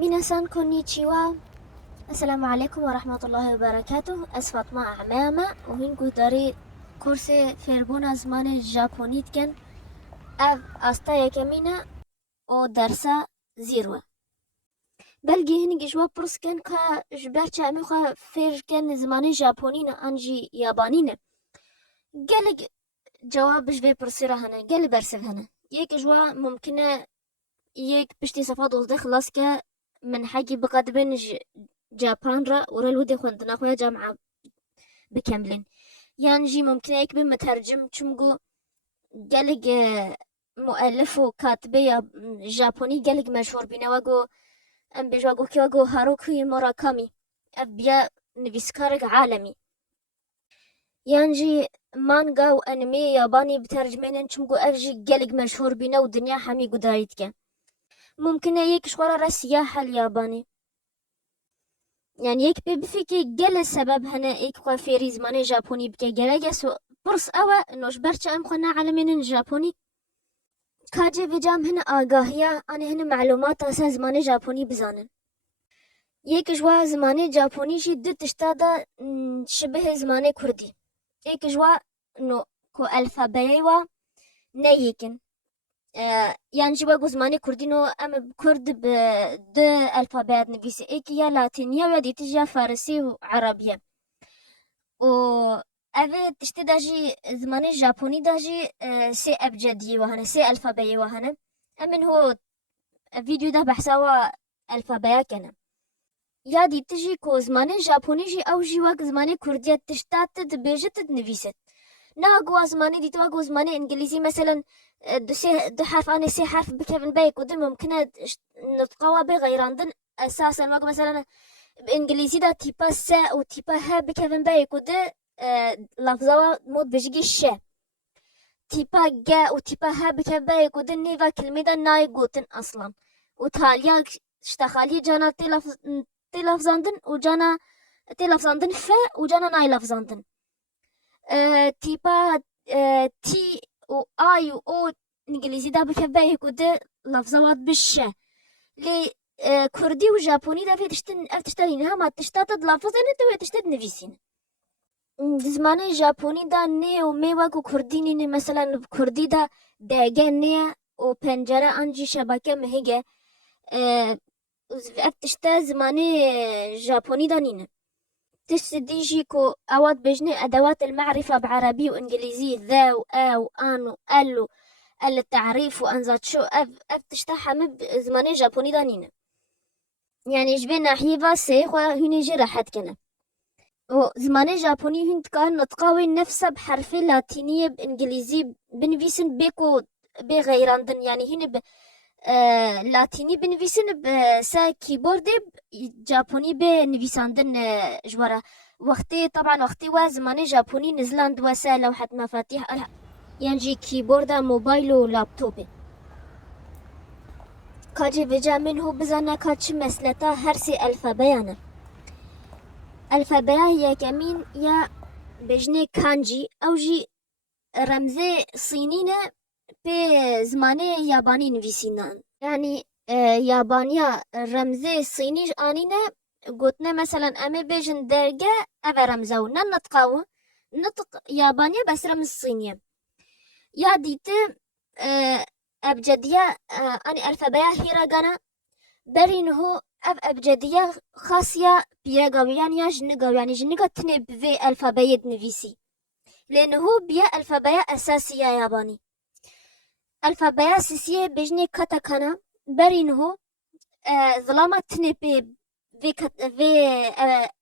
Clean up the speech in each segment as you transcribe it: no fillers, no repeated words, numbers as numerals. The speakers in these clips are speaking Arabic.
ميناسان كونيتشيوا. السلام عليكم ورحمة الله وبركاته. أسفت مع عمامة وهنكو داري كورسي فيربونا زمان الجابونيت كان أستايا كمينة أو درسا زيرو بلغي هنگي جوا برس كان كا جبرچا أميخا فير كان زمان جابونينا أنجي يابانينا قالك جواب جوي برسيرا هنا قال برسف هنا يك جوا ممكنة يك بشتي صفات خلاص كا من حقي بقد بين جابان را ورا الودي خوندنا خويا جامعة بكاملين يعني جي ممكن يكبر مترجم چمگو قالك مؤلف وكاتبة جابوني قالك مشهور بينا وقو ام بيجواقو كي وقو هاروكي موراكامي ابيا نفيسكارك عالمي يعني جي مانغا وانمي ياباني بترجمين چمگو افجي قالك مشهور بينا ودنيا حمي قدايتك ممكن يك شوارا السياحة الياباني يعني يك بفكي جل السبب هنا يك خوافيري زمان جابوني بكي جلاجس برص أوا إنه جبرت أم خنا على من الجابوني كاجي بجام هنا آگاهية أنا هنا معلومات أساس زمان جابوني بزانن يك جوا زمان جابوني جد تشتادا شبه زمان كردي يك جوا إنه كو ألفابيوا نيكن يعني جوا زماني كردينو أم كرد ب ألفابيات نفيسي إيك يا لاتينية ويا دي تجي فارسي وعربية و أبي تشتي داجي زماني جابوني داجي سي أبجدي وهنا سي ألفابية وهنا أمن هو فيديو ده بحسوا ألفابية كنا يا دي تجي كو زماني جابوني جي أو جي وقت زماني كردية تشتات بيجت نفيست ناقوا زماني دي تواقوا زماني إنجليزي مثلا دو حرف أنا سي حرف بكفن بايك ودن ممكن نتقوى بغير عندن أساسا واقع مثلا بإنجليزي دا تيبا سا و تيبا ها بكفن بايك ودن لفظوا مود بجيجي الشا تيبا جا و تيبا ها بكفن بايك ودن نيفا كلمة دا ناي قوتن أصلا وتاليا اشتخالي جانا تلفظاندن وجانا تلفظاندن فا وجانا ناي لفظاندن تيبا تي و آي و أو إنجليزي دا بكبايه كده لفظوات بالشا لي كردي وجابوني دا في تشترينها ما تشتاتد لفظين انتو تشتد نفيسين زماني جابوني دا ني و مي واقو كرديني مثلا كردي دا داگه ني و پنجره انجي شبكة مهيگه تشتا زماني جابوني دا نينه تستديجي كو أوات بجني أدوات المعرفة بعربي وإنجليزي ذا وآ وآن وألو التعريف وأنزات شو تشتاحة زماني جابوني دانينا يعني جبنا حيفا سيخ وهني جي راحت كنا وزماني جابوني هند كان نتقاوي نفسه بحرفي لاتينية بإنجليزي بنفيسن بيكو بغيراندن يعني هنا لاتيني بنفيسن بسا كيبورد جابوني بنفيساندن جوارا وقتي طبعا وقتي وزماني جابوني نزلاند وسا لوحة مفاتيح يعني كيبورد موبايل ولابتوب كاجي بجا منه بزانا كاتش مسلتا هرسي ألفابيانا ألفابيا هي كمين يا بجني كانجي أو جي رمزي صينينا بزماني ياباني نفيسينان يعني يابانيا رمزي صيني آنينا قلتنا مثلا أمي بيجن درجة أفا رمزونا نطقاو نطق يابانيا بس رمز صينية يا ديت أبجدية أني ألفابيا هيراغانا برينه أبجدية خاصية بيراغاوي يعني جنقاوي يعني جنقا تنب في ألفابية نفيسي لأنه بيا ألفابيا أساسية ياباني ألفابيا أساسية بجني كاتاكانا برينه ظلامة تنبي في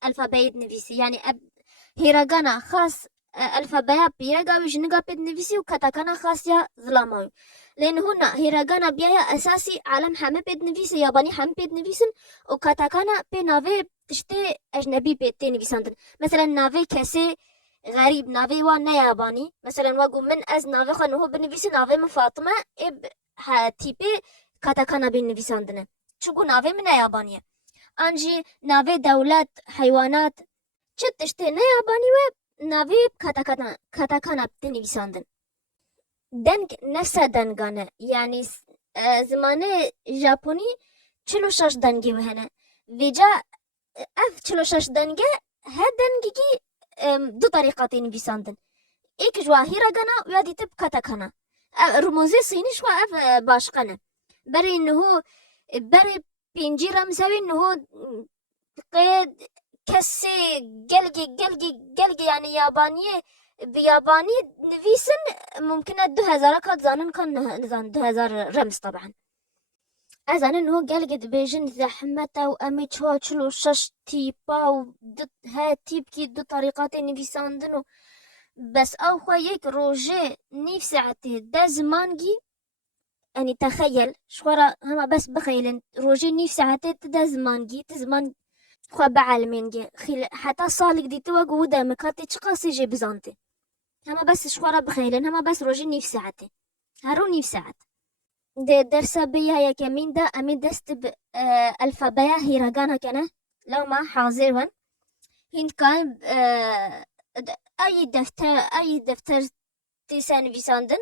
ألفابية نفيسي يعني هيراغانا خاص ألفابيا بيراغاوي جنقا بيد نفيسي وكاتاكانا خاص يا ظلاموي لأن هنا هيراغانا بيا أساسي عالم حامي بيد نفيسي ياباني حامي بيد نفيسن وكاتاكانا بي نافي تشتي أجنبي بيد نفيساندن مثلا نافي كاسي غريب نافي وانا ياباني مثلا واقو من از نافي خانوه بنفيسي نافي من فاطمة اب تيبي كاتاكانا بنفيساندن شوكو نافي من يابانية انجي نافي دولات حيوانات تشتشتي نا ياباني و نافي كاتاكانا بنفيساندن دنگ نفسه دنگانه يعني زمانه جابوني چلو شش دنگی وهنه ویجا اف چلو شش دنگه هر دنگی دو طریقاتی نویساندن ایک جوا هیرگانا و یا دیتب کتکانا رموزی صینیش و اف باشقنه برای انه برای پینجی رمزوی انه قید کسی گلگی یعنی یابانیه بیابانی نویسن ممکنه 2000 کات زانن کن نزان 2000 رمز طبعا ازن انه گلگی بیجن زحمت و امی چلو شش تیپا و ها تیپ کی دو طریقات نویساندن و بس او خو یک روژه نيف ساعته ده زمانجي يعني تخيل شورا هما بس بخيلن روجي نيف ساعته ده زمانجي تزمان خو بعلمينجي خيل حتى صالك دي توا قودا مكاتي تشقاسي جي بزانتي هما بس شورا بخيلن هما بس روجي نيف ساعته هارو نيف ساعت ده درسا بيا يا كمين ده امين دست الفابايا هيراغانا كنا لو ما حاضرون هند كان اي دفتر تيسان فيساندن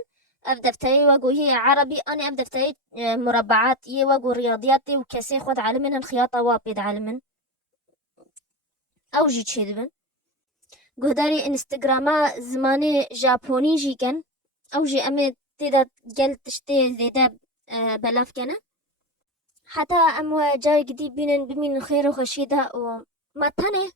اف دفتري وقو هي عربي انا اف دفتري مربعات يه وقو رياضياتي وكسي خود علمن الخياطة وابيد علمن او جي تشيدبن قهداري انستغراما زماني جابوني جي كان او جي امي تيدا جل تشتي زيدا بلاف كان حتى اموا جاي جديد بينن بمين خير وخشيدة وما تاني